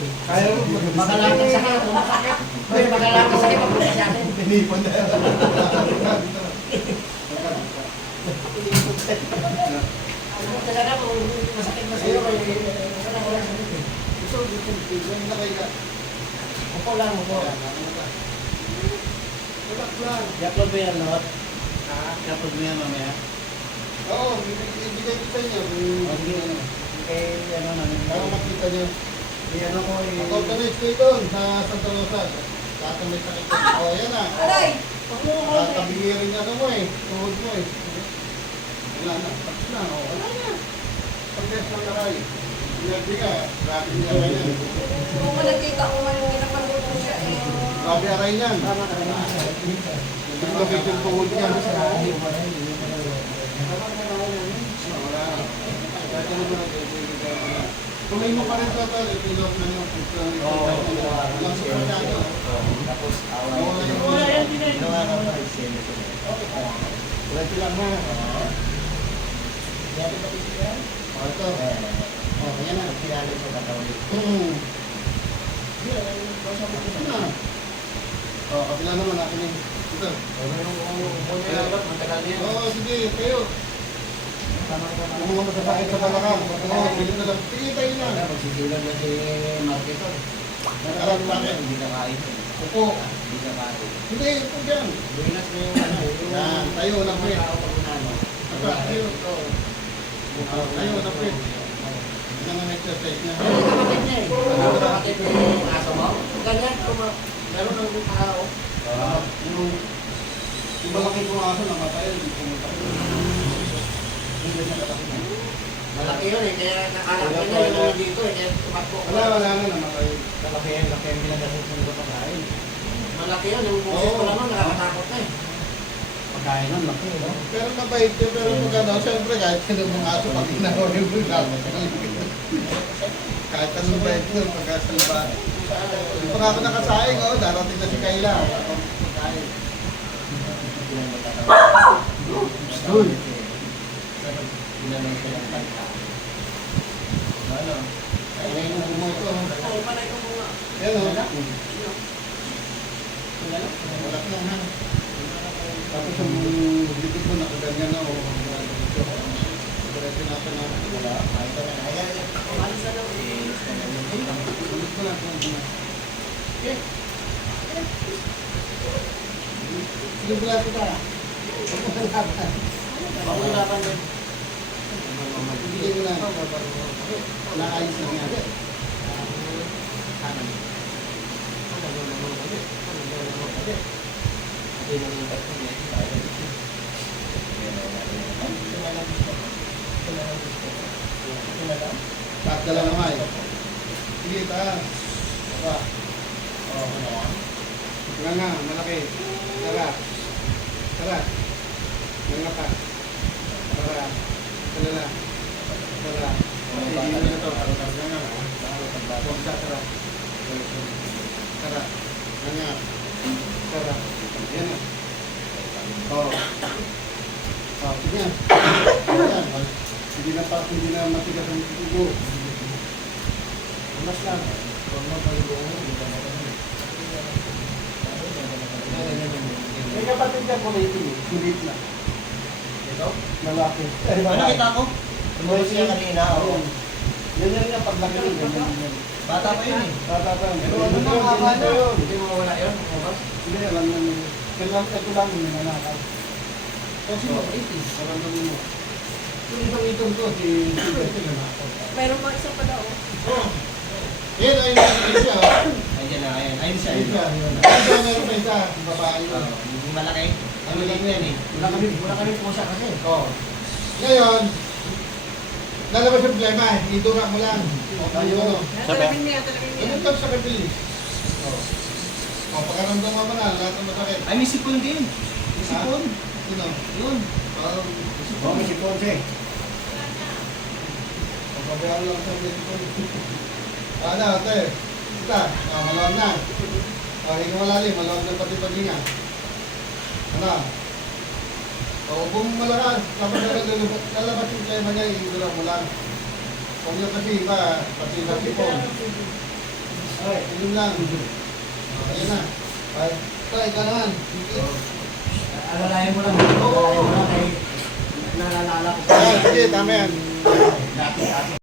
Kaya mo, Magalakang sakit, masakit. May magalakang sakit, mapunta sa atin. pinipon na. Ano talaga kung masakit na sa'yo, wala sakit eh. Yan na kayo. Upo lang, upo. Relax lang. I-upload mo yan, Lot. Kapag mo yan mamaya. Oo, ibigay ko sa inyo. Sige, kay ano namin. Para makita nyo. Ano ko Ako tuloy ko doon sa Santa Rosa. Lahat ng may sakit. Oo, yan na. Aray! Tabigirin niya mo eh. Tuhod mo eh. Wala na. Tapos na. Oo, wala na. Pag-test ng karay. Hindi ka. Grabe niya ba yan? Kung nakita ko man yung napanood ko siya eh. Grabe aray niyan. Tama ka naman. Hindi ko medyo yung tuhod niya. Tuloy mo pa rin ito. Ipilog na yung walang super tayo. Tapos Wala yan, ginawa ka pa i-send ko. Ready lang ha. Dati ba ito yan? O ito. O, yan na. Pinalo sa katawan. Ito na. O, kapila naman natin yung ito. Oo, sige, kayo. Yung mga masasakit sa balakang. Oo, pilit na lang. Sige, tayo na. Magsisilan na si Marketor. Alam bakit? Hindi ka kain. Upo. Hindi ka kain. Hindi, upo dyan. Binas mo yung ano. Yan, tayo na po. Tao pag unano. Tayo. Tayo na po. Yan ang exercise niya. Kapatid niya eh. Kapatid mo yung aso mo. Ganyan, meron ng tao. Yung malaki kong aso namatay, hindi pumunta. Hindi na nakatapos na. Malaki yun eh. Kaya nakalaki niya yung dito eh. Kaya tumakbo. Wala na namatay. Laki ang ginagasit mo sa pagkain. Malaki yun. Yung busis ko naman nakakatakot na eh. Pagkain nun, laki, no? Pero mabait yun, pero pag ano, siyempre kahit sino mong aso, pag ginawa yung bugal, kahit anong bait yun, pagkasalba. Kung ako nakasaing, oh, darating na si Kayla. Pagkain. Doon. Ginamay ko yung kanta. Ano? Ay, yung mo ito. Ay, panay ko muna. Yan, oh. Wala na, ha? Tapos yung bibig ko nakaganyan na, oh. Diretso natin na. Wala. Umalis na daw. Ulit ko lang. Okay. Sige, bulat kita. Pag-uulapan mo. Hindi ko lang. Naayos lang yan. Taas ka lang naman. Sige, taas. Baba. Nga, malaki. Tara. Tara. Nga pa. Tara. Tara. Tara. Hindi na ito. Nga nga. Huwag sa tara. Tara. Nga. Tara. Yan na. Oo. Oo, sige. Yan. Hindi na pa, hindi na matigas ang tubo. Mas lang. Huwag mo pag-ibuong. May kapatid ka kulitin. Kulit na. Ito? Lalaki. Ano kita ko? Tumuloy siya kanina, oo. Yan yan yung paglaki ng ganyan yan. Bata pa yun eh. Tata pa yun. Pero ano na, haba na. Hindi mo mawala yun. Mabas. Hindi, alam na nyo. Ito lang yung nanakal. Kasi mabait eh. Alam na mo. Yung isang itong to, si Sylvester nanakal. Meron pa isa pa daw. Yan, ayun na siya. Ayun na, ayun. Ayun siya. Ayun siya. Ayun siya, meron pa isa. Yung babae yun. Yung malaki. Ano lang yan eh. Wala kami pusa kasi. Oo. Ngayon, lalabas yung problema. Idura mo lang. Ayun. Talagang niya, talagang niya. Ganun lang sa kabilis. Oo. O, pagkaramdaman mo na, lahat ng masakit. Ay, may sipon din. May sipon. Sino? Yun. Oo, may sipon siya eh. Pagkabayaan lang sa dito. Ano, ate? Kita, malawag na. Hindi mo malalim, malawag na pati paghinga. Ano? O, kung malakas, kapag lalabas yung klema niya, idura mo lang. Huwag niyo kasi iba, pati sa sipon. Okay, inom lang. Ayan na. Ay, ito, ikaw naman. Alalayan mo lang. Alalayan mo lang kay naalala ko. Ayan, sige, tama yan. Dati.